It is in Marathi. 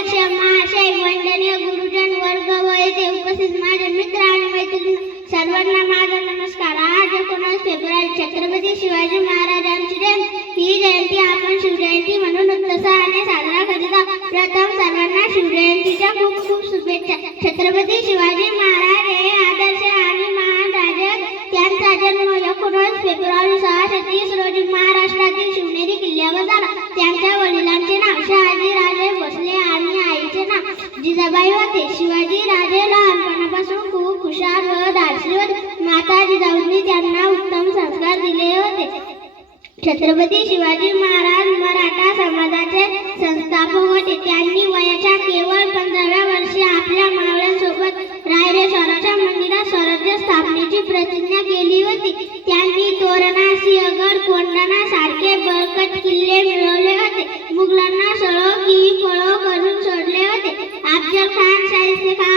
अध्यक्ष महाशय, वंदनीय गुरुजन वर्ग व येथे उपस्थित माझे मित्र आणि मैत्रिणी सर्वांना माझा नमस्कार। आज 19 फेब्रुवारी छत्रपती शिवाजी महाराजांची जयंती। ही जयंती आपण शिवजयंती म्हणून उत्साहाने साजरा करीत आहोत। प्रथम सर्वांना शिवजयंतीच्या खूप खूप शुभेच्छा। छत्रपती शिवाजी महाराज हे आदर्श आणि महान राजे। त्यांचा जन्म 19 फेब्रुवारी 1630 रोजी महाराष्ट्रातील शिवनेरी किल्ल्यावर झाला। त्यांच्या वडिलांचे नाव शहाजी राजे भोसले आणि आईचे नाव जिजाबाई होते। शिवाजी राजे लहानपणापासून खूप हुशार व धाडसी होते। माता जिजाऊंनी त्यांना उत्तम संस्कार दिले होते। छत्रपती शिवाजी महाराज मराठा समाजाचे संस्थापक होते। त्यांनी वयाच्या केवळ 15व्या वर्षी आपल्या मावळ्यांसोबत रायरेश्वराच्या मंदिरात स्वराज्य स्थापनेची प्रतिज्ञा केली होती। त्यांनी तोरणा, सिंहगड, कोंढाणा सारखे बळकट किल्ले मिळवले होते। मुघलांना सळो की पळो करून सोडले होते। अफजल खान, शाहिस्ते खान